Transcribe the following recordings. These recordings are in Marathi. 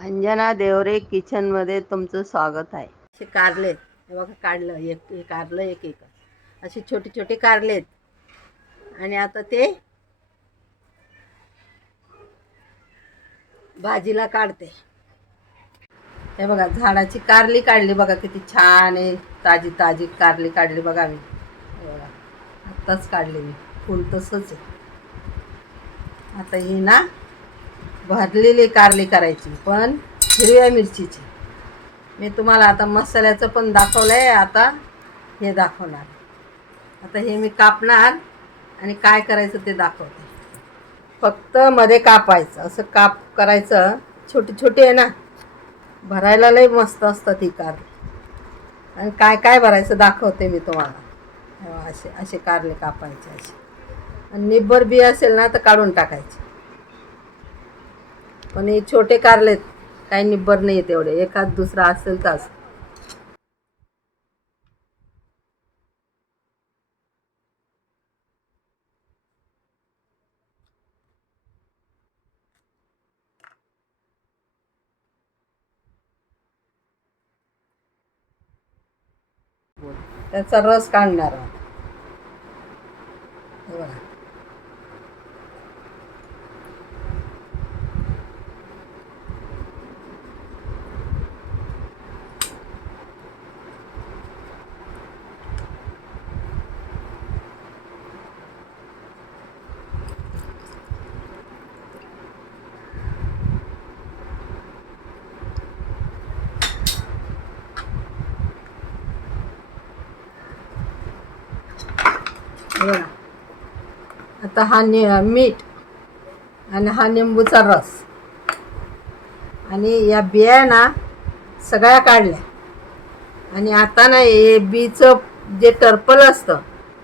अंजना देवरे किचनमध्ये तुमचं स्वागत आहे. असे कारले हे बघा काढलं. एक हे कारलं एक एक. असे छोटे छोटे कारले आहेत. आणि आता ते भाजीला काढते. हे बघा झाडाची कारली काढली बघा किती छान आहे. ताजी ताजी कारली काढली बघा मी बघा आत्ताच काढली मी. फुल तसंच आहे. आता ही ना भरलेली कारली करायची पण हिरव्या मिरचीची. मी तुम्हाला आता मसाल्याचं पण दाखवलं आहे आता हे दाखवणार. आता हे मी कापणार आणि काय करायचं ते दाखवते. फक्त मध्ये कापायचं असं काप करायचं. छोटी छोटी आहे ना भरायला लई मस्त असतं ती कारली. आणि काय काय भरायचं दाखवते मी तुम्हाला. असे असे कारले कापायचे असे. आणि निब्बर बी असेल ना तर काढून टाकायचे. पण हे छोटे कारलेत काही निब्बर नाही तेवढे एखाद दुसरा असेल तर असं. त्याचा रस काढणार आहोत. हे बघा हे बघा आता हा नि मीठ आणि हा निंबूचा रस. आणि या बिया ना सगळ्या काढल्या. आणि आता ना हे बीचं जे टर्पल असतं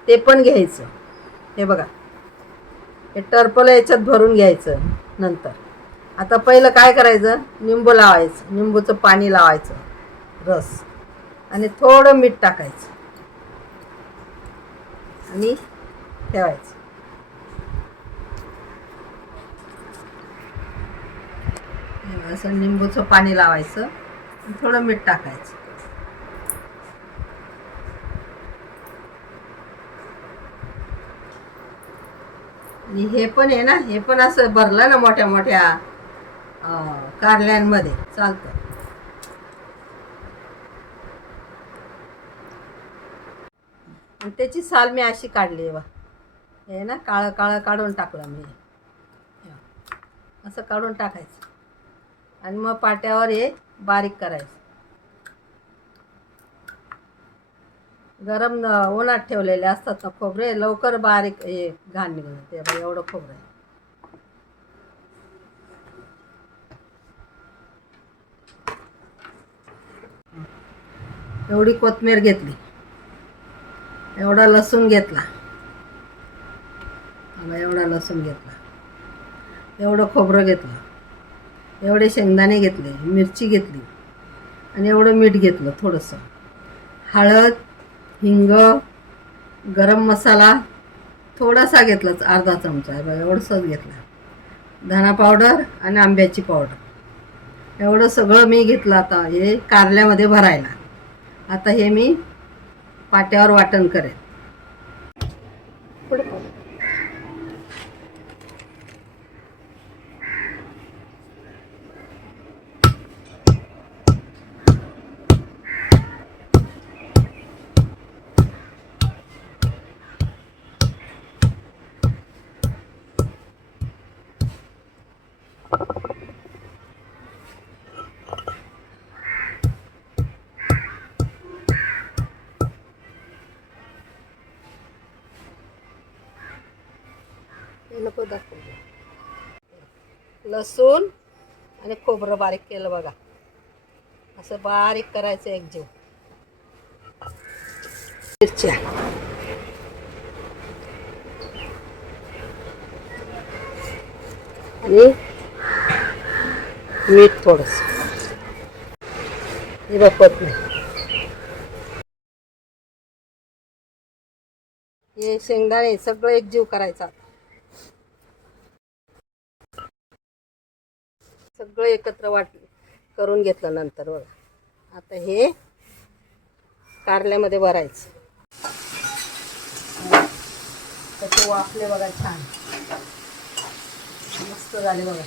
ते पण घ्यायचं. हे बघा. हे टर्पल याच्यात भरून घ्यायचं नंतर. आता पहिलं काय करायचं? निंबू लावायचं. निंबूचं पाणी लावायचं. रस. आणि थोडं मीठ टाकायचं. आणि ठेवायचं हे असं निंबूचं पाणी लावायचं. थोडं मीठ टाकायचं. आणि हे पण आहे ना हे पण असं भरलं ना मोठ्या मोठ्या कारल्यांमध्ये. चालतं आणि त्याची साल मी अशी काढली आहे बा. हे ना काळं काळं काढून टाकलं मी. असं काढून टाकायचं. आणि मग पाट्यावर हे बारीक करायचं. गरम उन्हात ठेवलेले असतात ना खोबरे लवकर बारीक हे घाण निघून ते एवढं खोबरं आहे. एवढी कोथमीर घेतली. एवढा लसूण घेतला. एवढा लसूण घेतला. एवढं खोबरं घेतलं. एवढे शेंगदाणे घेतले मिरची घेतली आणि एवढं मीठ घेतलं थोडंसं. हळद हिंग गरम मसाला थोडासा घेतलाच अर्धा चमचा. बघा एवढंसंच घेतला. धना पावडर आणि आंब्याची पावडर. एवढं सगळं मी घेतलं आता हे कारल्यामध्ये भरायला. आता हे मी पाट्यावर वाटण करेन. नको दाखवू लसूण आणि खोबरं बारीक केलं बघा. असं बारीक करायचं एक जीव. मिरच्या. आणि मीठ थोडस. हे बघत नाही हे शेंगदाणे सगळं एक जीव करायचा सगळं एकत्र वाट करून घेतलं नंतर बघा. आता हे कारल्यामध्ये भरायचं. त्याचे वाफले बघा छान. मस्त झाले बघा.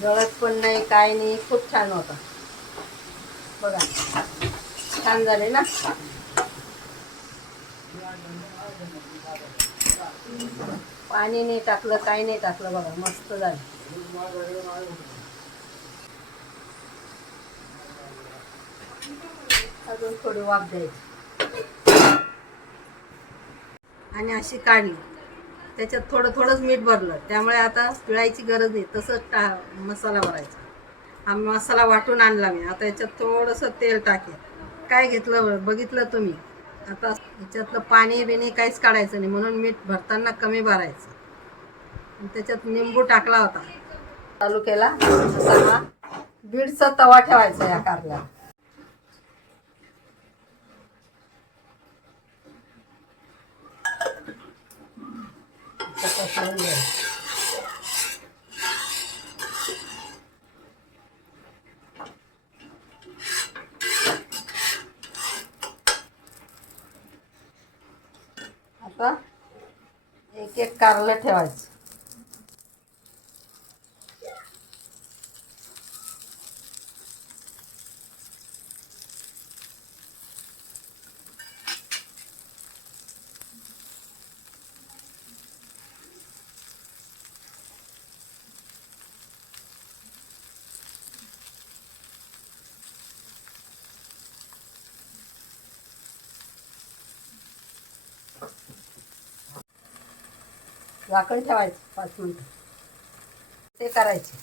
जळत पण नाही काय नाही खूप छान होता. बघा छान झाले ना? पाणी नाही टाकलं काही नाही टाकलं बघा मस्त झालं. अजून थोडी वाफ द्यायची. आणि अशी काढली. त्याच्यात थोडं थोडंच मीठ भरलं. त्यामुळे आता पिळायची गरज नाही. तसंच टा मसाला भरायचा. हा मसाला वाटून आणला मी. आता याच्यात थोडंसं तेल टाकेल काय घेतलं बघितलं तुम्ही. आता याच्यातलं पाणी बिणी काहीच काढायचं नाही. म्हणून मीठ भरताना कमी भरायचं. त्याच्यात निंबू टाकला होता. चालू केला. बीडचा तवा ठेवायचा या कारला Thank you. आता एक कारलं ठेवायचं. झाकण ठेवायचं पाच मिनटं. ते करायचे.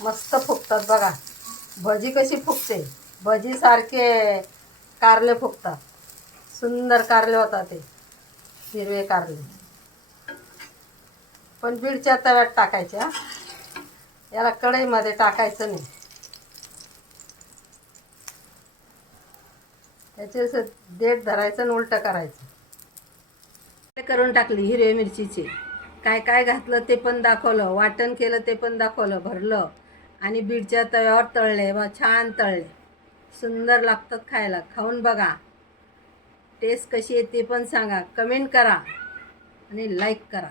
मस्त फुगतात बघा. भजी कशी फुगते. भजीसारखे कारले फुगतात. सुंदर कारले होतात ते. हिरवे कारले. पण बीडच्या तव्यात टाकायच्या याला कढईमध्ये टाकायचं नाही. त्याचे असं देठ धरायचं आणि उलटं करायचं. करून टाकली हिरव्या मिरचीची. काय काय घातलं ते पण दाखवलं. वाटण केलं ते पण दाखवलं भरलं. आणि बीडच्या तव्यावर तळले. बा छान तळले. सुंदर लागतात खायला. खाऊन बघा. टेस्ट कशी आहे ते पण सांगा. कमेंट करा. आणि लाईक करा.